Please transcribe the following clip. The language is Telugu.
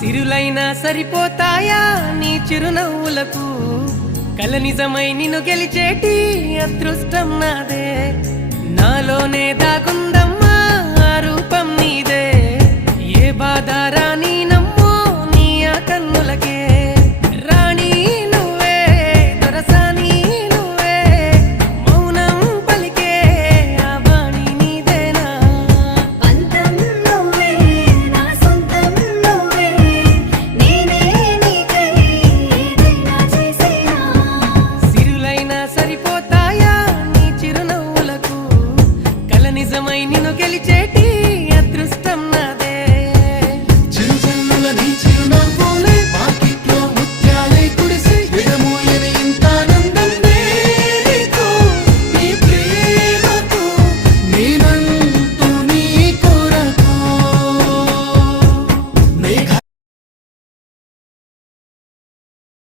సిరులైనా సరిపోతాయా నీ చిరునవ్వులకు కల నిజమై నిన్ను గెలిచేటి అదృష్టం నాదే నాలోనే దాగుందమ్మా ఆ రూపం నీదే ఏ బాధ రాని